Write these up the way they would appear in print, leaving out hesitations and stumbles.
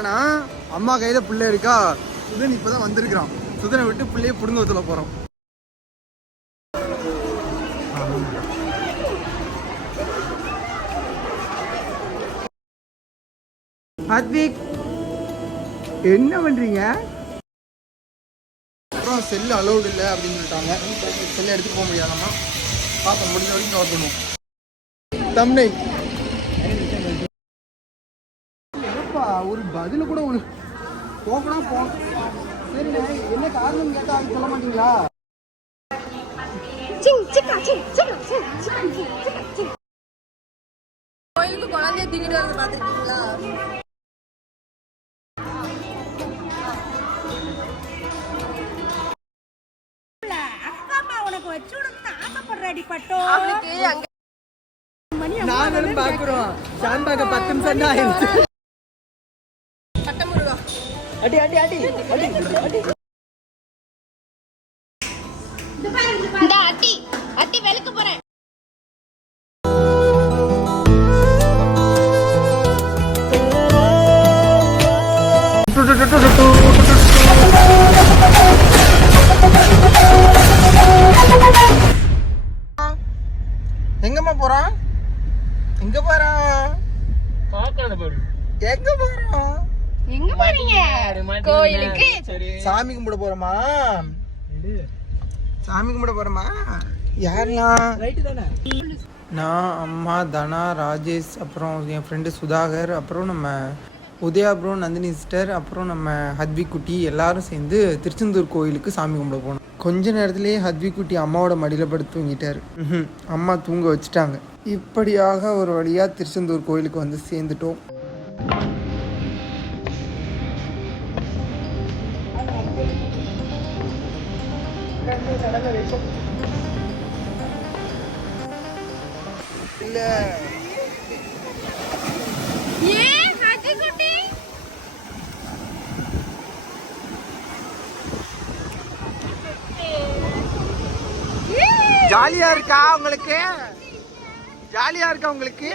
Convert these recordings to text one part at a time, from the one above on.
என்னன்னா அம்மா கையில பிள்ளை இருக்கா, சுதன் இப்பதான் வந்திருக்கிறான். சுதனை விட்டு பிள்ளைய புடுங்க ஊத்துல போறோம். ஹத்விக் என்ன பண்றீங்க? அப்புறம் செல்லு அலௌடு இல்லை அப்படின்னு சொல்லிட்டாங்க. செல்லை எடுத்து போக முடியாதம்மா. பார்ப்போம், முடிஞ்ச வரைக்கும் கவர் பண்ணுவோம். தம்னை என்னப்பா ஒரு பதில் கூட ஒரு போகனா போ. சரி, என்ன காரணம் கேட்டா அது சொல்ல மாட்டீங்களா? கோயிலுக்கு குழந்தைய தூக்கிட்டு வந்து பார்த்துருக்கீங்களா? நாங்களும் பாக்குறோம். சாம்பாக 10 நிமிஷம் தான் ஆயிடுச்சு. அடி அடி அடி அடி அடி. இந்த அட்டி அட்டி வெளுக்க போறேன். எங்கம்மா போறான்? எங்க போறான்? எங்க போறோம்? எங்க போறீங்க? கோயிலுக்கு. சாமி கும்பிட போறோமா? சாமி கும்பிட போறோமா? யாரெல்லாம்? நான், அம்மா, தனா, ராஜேஷ், அப்புறம் என் ஃப்ரெண்டு சுதாகர், அப்புறம் நம்ம உதயா ப்ரோ, நந்தினி சிஸ்டர், அப்புறம் நம்ம ஹத்வி குட்டி எல்லாரும் சேர்ந்து திருச்செந்தூர் கோயிலுக்கு சாமி கும்பிட போனோம். கொஞ்ச நேரத்திலேயே ஹத்வி குட்டி அம்மாவோட மடியில் படுத்து தூங்கிட்டாரு. அம்மா தூங்க வச்சுட்டாங்க. இப்படியாக ஒரு வழியாக திருச்செந்தூர் கோயிலுக்கு வந்து சேர்ந்துட்டோம். இல்லை ஜாலியா இருக்கா உங்களுக்கு? ஜாலியா இருக்கா உங்களுக்கு?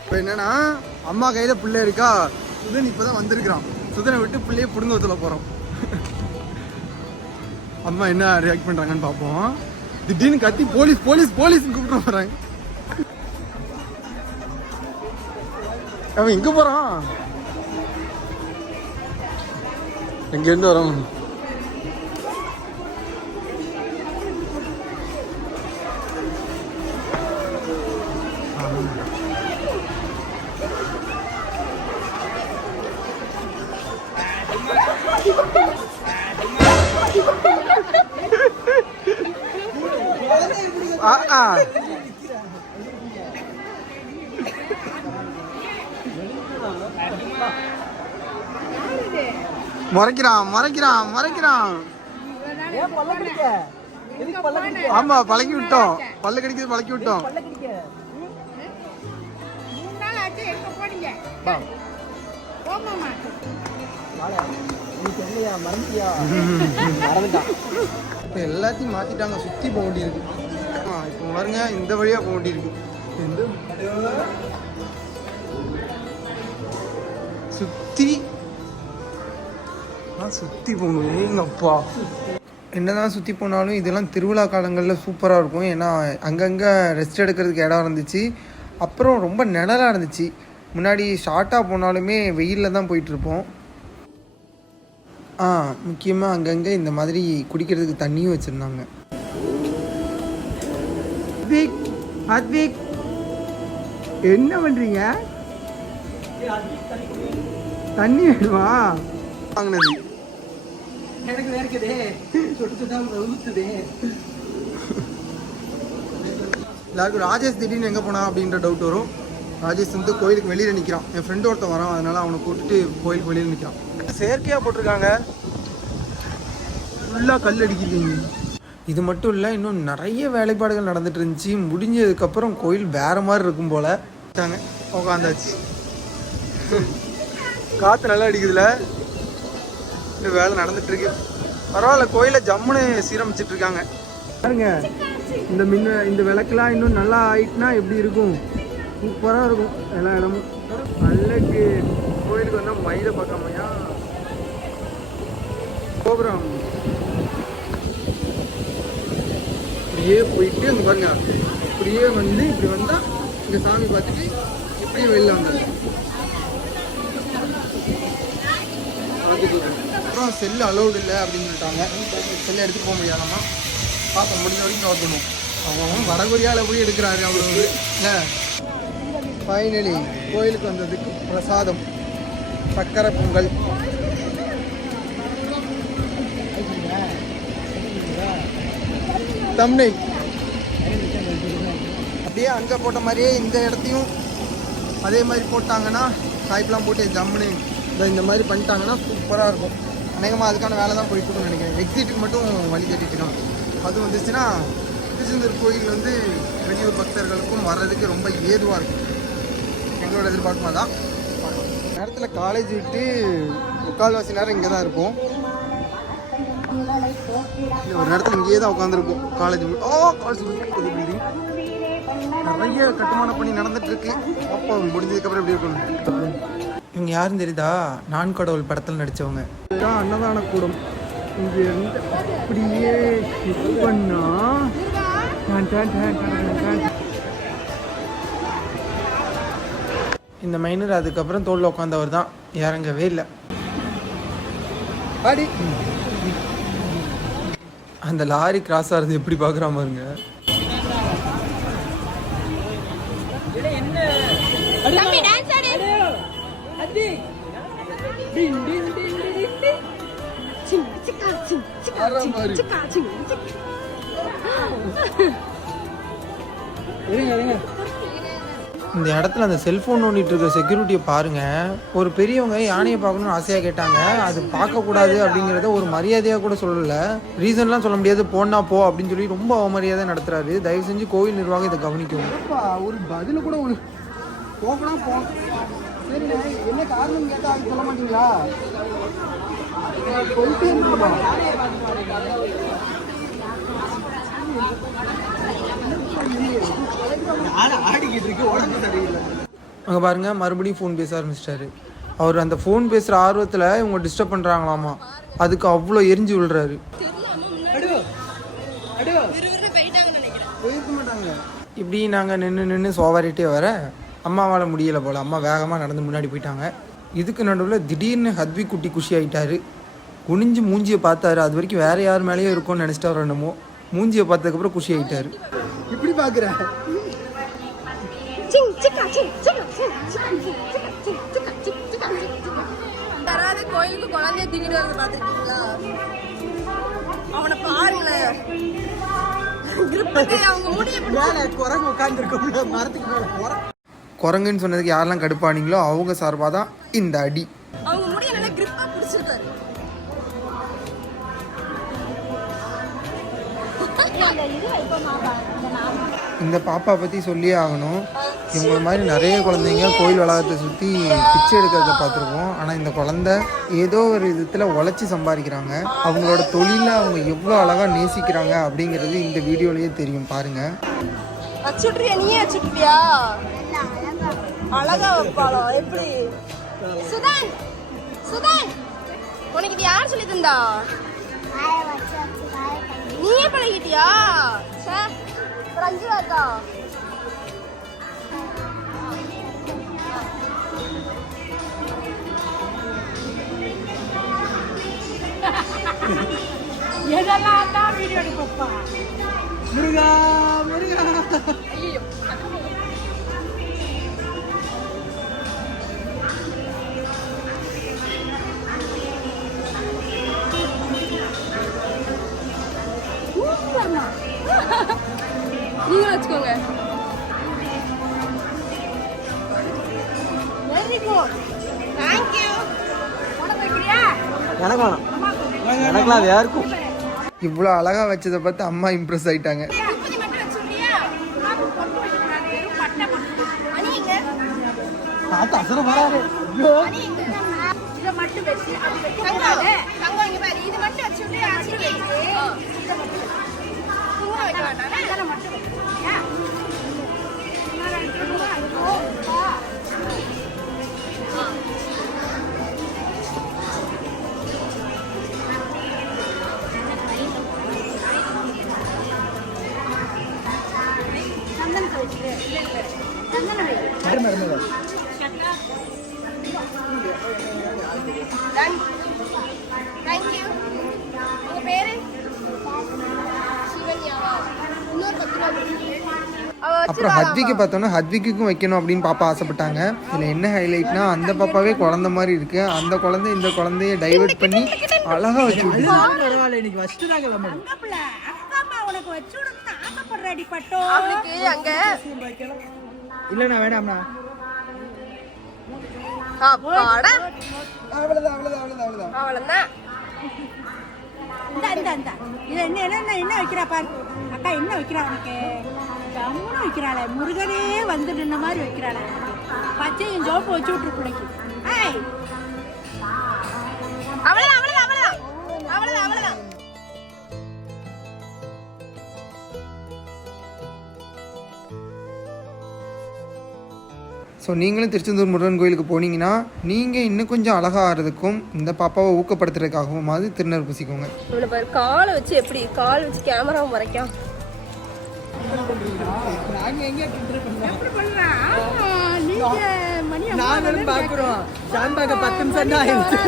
இப்ப என்னன்னா அம்மா கையில பிள்ளை இருக்கா, சுதன் இப்பதான் வந்திருக்கிறான். சுதனை விட்டு பிள்ளைய புடுங்க ஊத்துல போறோம். அம்மா என்ன ரியாக்ட் பண்றாங்கன்னு பாப்போம். திடீர்னு கத்தி போலீஸ் போலீஸ் போலீஸ் கூப்பிட்டு போறாங்க. அவன் எங்க போறான்? எங்க இருந்து வரோம்? முறைக்கிறான் முறைக்கிறான் முறைக்கிறான். ஆமா, பழக்கி விட்டோம். பல்லு கடிக்கிறது பழக்கி விட்டோம். இப்ப எல்லாத்தையும் மாத்திட்டாங்க. சுத்தி போக வேண்டியிருக்கு. இப்ப பாருங்க, இந்த வழியா போக வேண்டியிருக்கு. சுத்தி சுத்தி போகணும். எங்கப்பா என்னதான் சுற்றி போனாலும் இதெல்லாம் திருவிழா காலங்களில் சூப்பராக இருக்கும். ஏன்னா அங்கங்கே ரெஸ்ட் எடுக்கிறதுக்கு இடம் இருந்துச்சு. அப்புறம் ரொம்ப நிழலாக இருந்துச்சு. முன்னாடி ஷார்ட்டாக போனாலுமே வெயிலில் தான் போயிட்டுருப்போம். முக்கியமாக அங்கங்கே இந்த மாதிரி குடிக்கிறதுக்கு தண்ணியும் வச்சுருந்தாங்க. என்ன பண்ணுறீங்க? தண்ணி வேணுமா? வாங்கினது எனக்கு வேர்க்குதே, சொட்டு சொட்டா ஊத்துதே. எல்லாருக்கும் ராஜேஷ் திடீர்னு எங்கே போனா அப்படின்ற டவுட் வரும். ராஜேஷ் வந்து கோயிலுக்கு வெளியில் நிற்கிறான். என் ஃப்ரெண்டு ஒருத்தன் வரான், அதனால அவனை கூப்பிட்டு கோயிலுக்கு வெளியில் நிற்கிறான். செயற்கையாக போட்டிருக்காங்க, ஃபுல்லாக கல் அடிக்கிறீங்க. இது மட்டும் இல்லை, இன்னும் நிறைய வேலைப்பாடுகள் நடந்துட்டு இருந்துச்சு. முடிஞ்சதுக்கப்புறம் கோயில் வேறு மாதிரி இருக்கும் போல் உட்காந்தாச்சு. காற்று நல்லா அடிக்குதுல. இன்னும் வேலை நடந்துட்டு இருக்கு. பரவாயில்ல, கோயிலை ஜம்முன்னு சீரமைச்சிட்டு இருக்காங்க பாருங்க. இந்த விளக்கெல்லாம் இன்னும் நல்லா ஆயிட்டுனா எப்படி இருக்கும்? சூப்பராக இருக்கும் எல்லா இடமும். நல்லக்கு கோயிலுக்கு வந்தால் மயிலை பார்க்காமையா கோபுரம் இப்படியே போயிட்டு அங்கே பாருங்க, இப்படியே வந்து இப்படி வந்தால் இங்கே சாமி பார்த்துட்டு இப்படியே வெளில வந்தது. அப்புறம் செல்லு அலௌடு இல்லை அப்படின்னு சொல்லிட்டாங்க. செல்லை எடுத்து போக முடியாதாம்மா. பார்ப்போம், முடிஞ்ச வரைக்கும் கவர் பண்ணுவோம். அவன் வடகொரியாவில் போய் எடுக்கிறாரு அவ்வளோ இல்லை. ஃபைனலி கோயிலுக்கு வந்ததுக்கு பிரசாதம் சக்கரை பொங்கல். தம்னை அப்படியே அங்கே போட்ட மாதிரியே இந்த இடத்தையும் அதே மாதிரி போட்டாங்கன்னா, காய்ப்பெலாம் போட்டு ஜம்முன்னு இந்த மாதிரி பண்ணிட்டாங்கன்னா சூப்பராக இருக்கும். அநேகமாக அதுக்கான வேலை தான் போயிட்டு இருக்குன்னு நினைக்கிறேன். எக்ஸிட்டுக்கு மட்டும் வழி கட்டிட்டுருக்கோம். அது வந்துச்சுன்னா திருச்செந்தூர் கோயில் வந்து வெளியூர் பக்தர்களுக்கும் வர்றதுக்கு ரொம்ப ஏதுவாக இருக்கும். எங்களோட எதிர்பார்ப்புமா தான். நேரத்தில் காலேஜ் விட்டு 3/4 நேரம் இங்கே தான் இருப்போம். ஒரு நேரத்தில் இங்கேயே தான் உட்காந்துருக்கும். காலேஜ் பில்டிங் நிறைய கட்டுமான பணி நடந்துட்டு இருக்கு. அப்போ முடிஞ்சதுக்கப்புறம் எப்படி இருக்கணும். இவங்க யாரும் தெரியுதா? நான் கடவுள் படத்தில் நடித்தவங்க. அன்னதான கூடம். இங்கே இருந்து அப்படியே பண்ணா இந்த மைனர் அதுக்கப்புறம் தோளில் உட்காந்தவர் தான், இறங்கவே இல்லை. அடி அந்த லாரி கிராஸ் ஆகிறது எப்படி பார்க்குறா பாருங்க. இந்த இடத்துல அந்த செல்ஃபோன் நோண்டிட்டு இருக்க செக்யூரிட்டியை பாருங்க. ஒரு பெரியவங்க யானையை பார்க்கணும்னு ஆசையாக கேட்டாங்க. அது பார்க்கக்கூடாது அப்படிங்கிறத ஒரு மரியாதையாக கூட சொல்லல. ரீசன்லாம் சொல்ல முடியாது, போனா போ அப்படின்னு சொல்லி ரொம்ப அவமரியாதை நடத்துறாரு. தயவு செஞ்சு கோயில் நிர்வாகம் இதை கவனிக்கும். ஒரு பதில் கூட ஒரு போகலாம் போ. சரி, என்ன காரணம் கேட்டா அது சொல்ல மாட்டீங்களா? அங்கே பாருங்க, மறுபடியும் ஃபோன் பேச ஆரம்பிச்சிட்டாரு. அவர் அந்த ஃபோன் பேசுகிற ஆர்வத்தில் இவங்க டிஸ்டர்ப் பண்ணுறாங்களாமா. அதுக்கு அவ்வளோ எரிஞ்சு விழுறாரு. போயிருக்க மாட்டாங்க. இப்படி நாங்கள் நின்று சோவாரிட்டே வர அம்மாவால் முடியலை போல். அம்மா வேகமாக நடந்து முன்னாடி போயிட்டாங்க. இதுக்கு நடுவில் திடீர்னு ஹத்வி குட்டி குஷி ஆகிட்டாரு. குனிஞ்சு மூஞ்சியை பார்த்தாரு. அது வரைக்கும் வேறு யார் மேலேயும் இருக்கும்னு நினச்சிட்டாரு. என்னமோ மூஞ்சியை பார்த்ததுக்கப்புறம் குஷி ஆகிட்டாரு. இப்படி பார்க்குறேன். யாராவது கோயிலுக்கு குழந்தைய தூக்கிட்டு வரது பார்த்துருக்கீங்களா? அவனை பாருங்களேன். குரங்குன்னு சொன்னதுக்கு யாரெல்லாம் கடுப்பானீங்களோ அவங்க சார்பாக தான் இந்த அடி. அவங்க முடிய நல்லா கிரிப்பா பிடிச்சிருக்காரு. இந்த பாப்பா பற்றி சொல்லியே ஆகணும். இவங்கள மாதிரி நிறைய குழந்தைங்க கோயில் வளாகத்தை சுற்றி பிச்சை எடுக்கிறத பார்த்துருக்கோம். ஆனால் இந்த குழந்தை ஏதோ ஒரு விதத்தில் உழைச்சி சம்பாதிக்கிறாங்க. அவங்களோட தொழிலை அவங்க எவ்வளோ அழகாக நேசிக்கிறாங்க அப்படிங்கிறது இந்த வீடியோலேயே தெரியும். பாருங்கள். அச்சுட்றியா? நீயே அச்சுட்றியா? அழகா வைப்பாளோ எப்படி? சுதான், சுதான், உனக்கு இது யார் சொல்லி தந்தா? நீயே பழகிட்டியா? ரஞ்சுவாக்கா எதெல்லாம் தான் வீடியோ எடுப்பா. முருகா முருகா. ஐயோ, நீங்களும் வச்சுக்கோங்க. Very good, thank you. எனக்கு வேணாம், எனக்குலாம் அது யாருக்கும். இவ்வளோ அழகாக வச்சதை பார்த்து அம்மா இம்ப்ரெஸ் ஆகிட்டாங்க. அசரம் வராது. இதை மட்டும் வச்சு தங்கம் இங்க பாரு, இது மட்டும் வச்சு வைக்க வேண்டாம். தேங்க்யூ. உங்க பேரு? சிவன்யாவா? இன்னொரு 10 ரூபா கொடுங்க. அப்புறம் ஹத்விக்கு பார்த்தோன்னா ஹத்விக்கும் வைக்கணும் அப்படின்னு பாப்பா ஆசைப்பட்டாங்க. இதில் என்ன ஹைலைட்னா அந்த பாப்பாவே குழந்த மாதிரி இருக்கு. அந்த குழந்தை இந்த குழந்தைய டைவர்ட் பண்ணி அழகா வச்சு பரவாயில்ல, இன்னைக்கு ஃபர்ஸ்ட் தான் கிளம்புறோம். உனக்கு வச்சு விடணும்னு ஆசைப்படுறடி பட்டோ. அவளுக்கு அங்க இல்லண்ணா வேணாம்ண்ணா. அப்பாடா அவ்வளோதான். அவ்வளவுதான். இந்த இது என்ன வைக்கிறா பாரு அக்கா, என்ன வைக்கிறா உனக்கு? கம்முன்னு வைக்கிறாளே, முருகனே வந்து நின்ன மாதிரி வைக்கிறாளே. பச்சையும் ஜோப்பு வச்சு விட்டுரு பிள்ளைக்கு. அவ்வளவுதான். ஸோ நீங்களும் திருச்செந்தூர் முருகன் கோயிலுக்கு போனீங்கன்னா நீங்கள் இன்னும் கொஞ்சம் அழகாக ஆகிறதுக்கும் இந்த பாப்பாவை ஊக்கப்படுத்துறதுக்காகவும் மாதிரி திருநெல் பூசிக்கோங்க. இவனை பாரு, காலை வச்சு எப்படி கால் வச்சு கேமராவும் வரைக்கும். நாங்களும் பாக்குறோம். ஷான் பார்க்க 10 நிமிஷம் தான் ஆயிடுச்சு.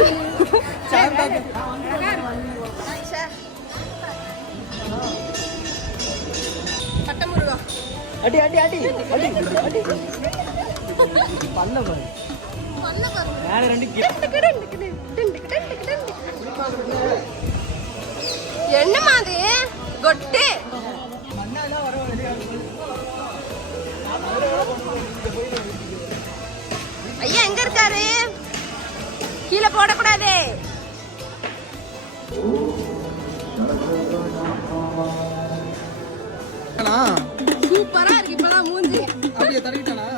ஷான் பார்க்க பட்டமுருகா அடி பண்ண பாரு. வேற ரெண்டு என்னமா அது கொட்டு? ஐயா எங்க இருக்காரு? கீழே போடக்கூடாது. சூப்பரா இருக்கு இப்பதான் மூஞ்சி. அப்படியே தடவிட்டானா?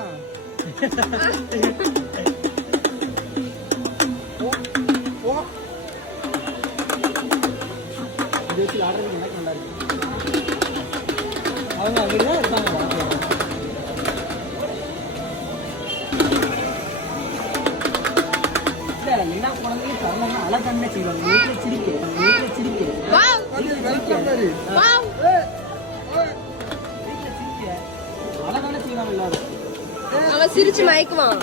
அவங்க அங்கதான் இருப்பாங்க. எல்லா குழந்தையும் தரலாம் அழகான செய்வாங்க. வீட்டுல சிரிக்க அழகான செய்வாங்க எல்லாரும். அவன் சிரிச்சு மயக்குவான்.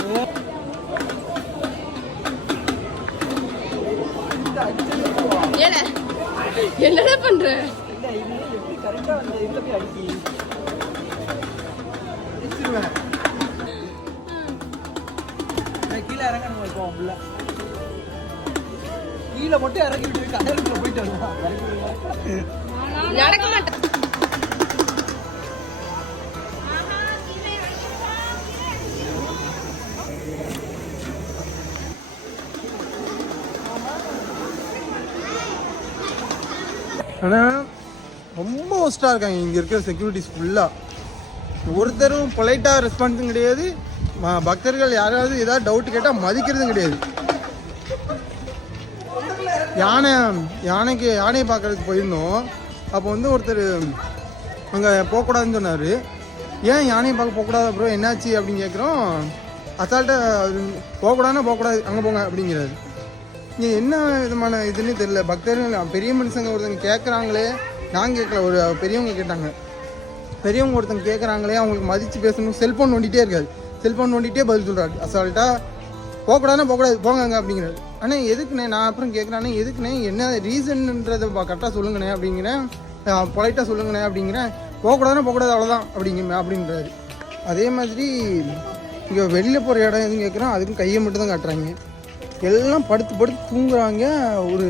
என்னடா பண்ற? கரெக்டா வந்து இதுல போய் அடிக்கி கீழே இறங்கணும். இப்போ உள்ள கீழே மட்டும் இறக்கி விட்டு கடலுக்குள்ள போயிட்டு வருவான். நடக்க மாட்டேன். ஆனால் ரொம்ப ஒஸ்ட்டாக இருக்காங்க இங்கே இருக்கிற செக்யூரிட்டிஸ் ஃபுல்லாக. ஒருத்தரும் பொலைட்டாக ரெஸ்பான்ஸும் கிடையாது. பக்தர்கள் யாராவது ஏதாவது டவுட் கேட்டால் மதிக்கிறதும் கிடையாது. யானையை பார்க்கறதுக்கு போயிருந்தோம். அப்போ வந்து ஒருத்தர் அங்கே போகக்கூடாதுன்னு சொன்னார். ஏன் யானையை பார்க்க போகக்கூடாது அப்புறம் என்னாச்சு அப்படின்னு கேட்குறோம். அசால்ட்டாக போகக்கூடாது அங்கே போங்க அப்படிங்கிறாரு. இங்கே என்ன விதமான இதுன்னு தெரியல. பக்தர்கள் பெரிய மனுஷங்க ஒருத்தங்க கேட்குறாங்களே, நான் கேட்கல, ஒரு பெரியவங்க கேட்டாங்க. பெரியவங்க ஒருத்தங்க கேட்குறாங்களே, அவங்களுக்கு மதித்து பேசணும். செல்ஃபோன் நோண்டிகிட்டே இருக்காது. செல்ஃபோன் நோண்டிகிட்டே பதில் சொல்கிறாரு. அசால்ட்டாக போகக்கூடாது போங்க அப்படிங்கிறாரு. ஆனால் எதுக்குண்ணே? நான் அப்புறம் கேட்குறானே, எதுக்குண்ணே, என்ன ரீசன்ன்றதை கரெக்டாக சொல்லுங்கண்ணே அப்படிங்கிறேன். பொலைட்டாக சொல்லுங்கண்ணே அப்படிங்கிறேன். போகக்கூடாது அவ்வளோதான் அப்படின்றாரு. அதே மாதிரி இங்கே வெளியில் போகிற இடம் எதுவும் கேட்குறோம், அதுக்கும் கையை மட்டும் தான் காட்டுறாங்க. எல்லாம் படுத்து தூங்குறாங்க. ஒரு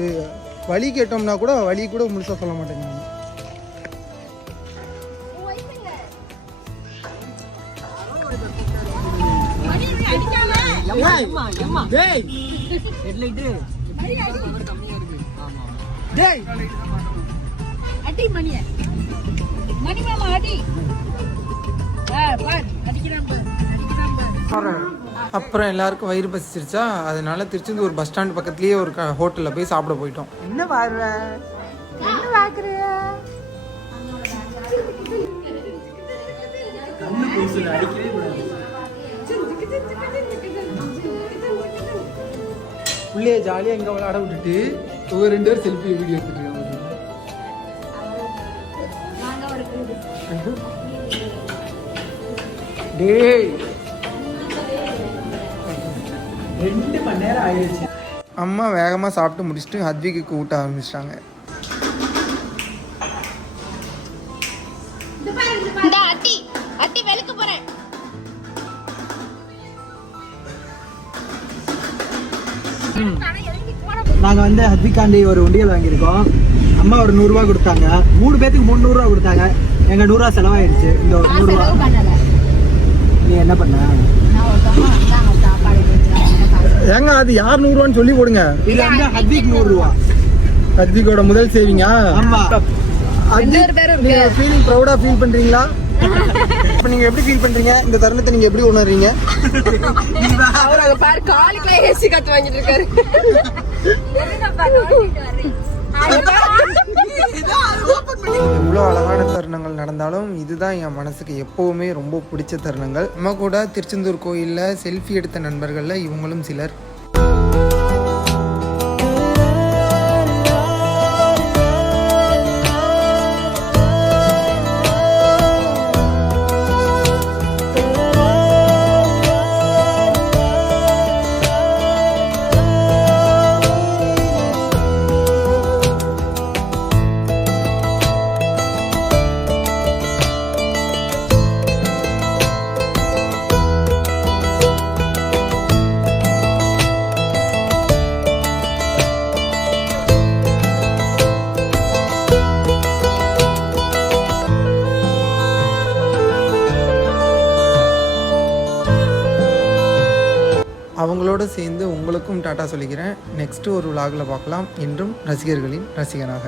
வழி கேட்டோம்னா கூட வழி கூட முழுசாக சொல்ல மாட்டேங்கிறாங்க. அப்புறம் எல்லாருக்கும் வயிறு பசிச்சிருச்சா, அதனால திருச்செந்தூர் பஸ் ஸ்டாண்ட் பக்கத்துலேயே ஒரு ஹோட்டலில் போய் சாப்பிட போயிட்டோம். என்ன பாருற? என்ன பாக்குறிய? கண்ணு பூசுல அடிக்கவே கூடாது. பிள்ளைய ஜாலியாக இங்கே விளையாட விட்டுட்டு இவங்க 2 பேரும் செல்ஃபி வீடியோ எடுத்துட்டு இருக்காங்க. டேய் 2 மணி நேரம் ஆயிடுச்சு. அம்மா வேகமாக சாப்பிட்டு முடிச்சுட்டு ஹத்விக்கு ஊட்ட ஆரம்பிச்சிட்டாங்க. இந்த அத்தி அத்தி வெளுக்க போறேன். நாங்கள் வந்து ஹத்விகாண்டி ஒரு உண்டியல் வாங்கியிருக்கோம். அம்மா ஒரு 100 ரூபா கொடுத்தாங்க. 3 பேத்துக்கு 300 ரூபா கொடுத்தாங்க. எங்கள் 100 ரூபா செலவாயிடுச்சு. இந்த ஒரு 100 ரூபா நீ என்ன பண்ண? ஏங்க அது யார் 100 ரூபான்னு சொல்லி போடுங்க. இது வந்து ஹத்விக் 100 ரூபா. ஹத்விகோட முதல் சேவிங்கா? ஆமா. ஃபீலிங் ப்ரௌடா ஃபீல் பண்றீங்களா? இப்போ நீங்க எப்படி ஃபீல் பண்றீங்க? இந்த தருணத்தை நீங்க எப்படி உணர்றீங்க? அவர் அங்க பாரு காலுக்குள்ள ஏசி காத்து வாங்கிட்டு இருக்காரு. எவ்வளோ அழகான தருணங்கள் நடந்தாலும் இதுதான் என் மனசுக்கு எப்போவுமே ரொம்ப பிடிச்ச தருணங்கள். நம்ம கூட திருச்செந்தூர் கோயிலில் செல்ஃபி எடுத்த நண்பர்களில் இவங்களும் சிலர். அவங்களோட சேர்ந்து உங்களுக்கும் டாட்டா சொல்லிக்கிறேன். நெக்ஸ்ட்டு ஒரு விலாகில் பார்க்கலாம். என்றும் ரசிகர்களின் ரசிகனாக.